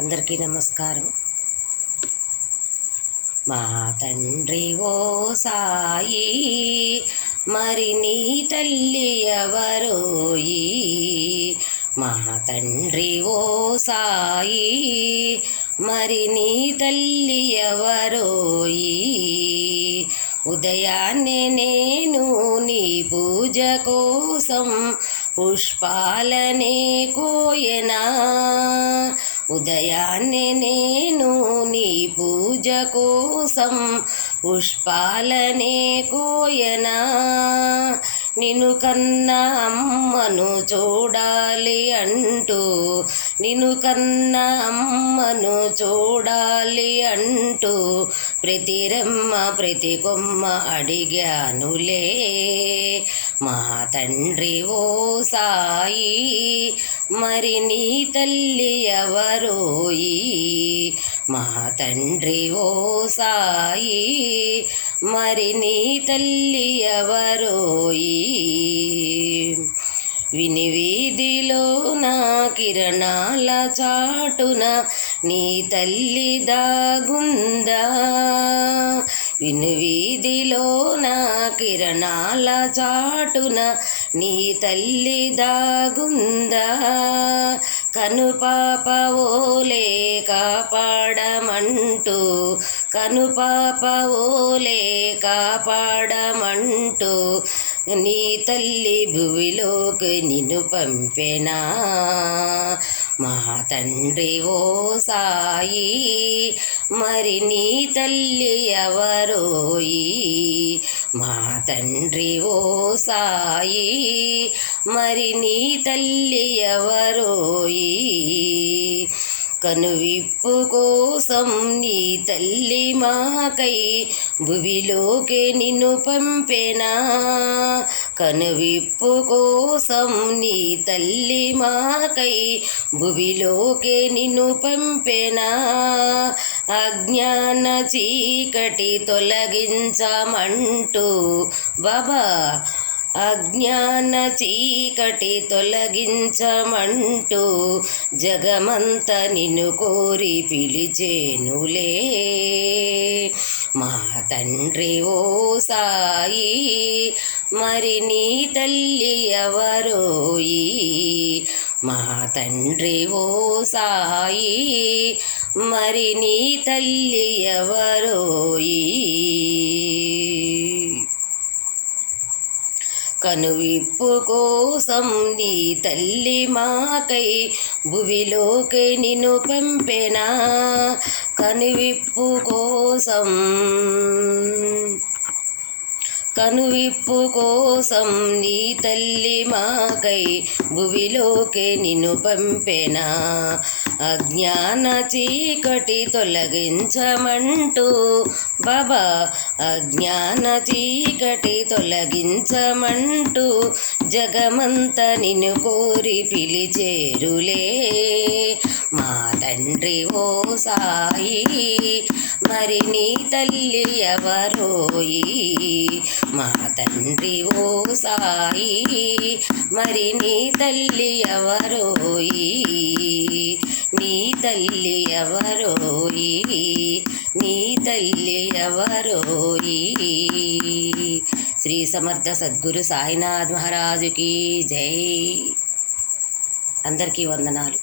అందరికీ నమస్కారం. మా తండ్రి ఓ సాయి, మరి నీ తల్లి ఎవరోయి? మా తండ్రి ఓ సాయి, మరి నీ తల్లి ఎవరోయి? ఉదయాన్నే నేను నీ పూజ కోసం పుష్పాలనే కోయనా. ఉదయాన్నే నేను నీ పూజ కోసం పుష్పాలనే కోయనా. నిన్ను కన్నా అమ్మను చూడాలి అంటూ, నిన్ను కన్నా అమ్మను చూడాలి అంటూ ప్రతి రెమ్మ ప్రతి కొమ్మ అడిగానులే. మా తండ్రి ఓ సాయి, మరి నీ తల్లి ఎవరోయి? మా తండ్రి ఓ సాయి, మరి నీ తల్లి ఎవరోయి? విని వీధిలో నా కిరణాల చాటున నీ తల్లి దాగుందా. విని వీధిలో నా కిరణాల చాటున నీ తల్లి దాగుందా. కనుపాప ఓలే కాపాడమంటూ, కనుపాప ఓలే కాపాడమంటూ నీ తల్లి భువిలోకి నిన్ను పంపెనా. మా తండ్రి ఓ సాయి, మరి నీ తల్లి ఎవరోయి? మా తండ్రి ఓ సాయి, మరి నీ తల్లి ఎవరోయి? కనువిప్పు కోసం నీ తల్లి మాకై భువిలోకి నిన్ను పంపెనా. కనువిప్పు కోసం నీ తల్లి మాకై భువిలోకి నిన్ను పంపెనా. అజ్ఞాన చీకటి తొలగించమంటూ బాబా, అజ్ఞాన చీకటి తొలగించమంటూ జగమంత నిన్ను కోరి పిలిచేనులే. మా తండ్రి ఓ సాయి, మరి నీ తల్లి ఎవరోయి? మా తండ్రి ఓ సాయి, మరి నీ తల్లి ఎవరోయి? కనువిప్పు కోసం నీ తల్లి మాకై భువిలోకి నిన్ను పంపెనా. కనువిప్పు కోసం, కనువిప్పు కోసం నీ తల్లి మాకై భువిలోకి నిన్ను పంపెనా. అజ్ఞాన చీకటి తొలగించమంటూ బాబా, అజ్ఞాన చీకటి తొలగించమంటూ జగమంత నిన్ను కోరి పిలిచేరులే. మా తండ్రి ఓ సాయి, మరి నీ తల్లి ఎవరోయి? మా తండ్రి ఓ సాయి, మరి నీ తల్లి ఎవరోయి? నీ తల్లి ఎవరోయి? నీ తల్లి ఎవరోయి? శ్రీ సమర్థ సద్గురు సాయినాథ్ మహారాజుకి జై. అందరికీ వందనాలు.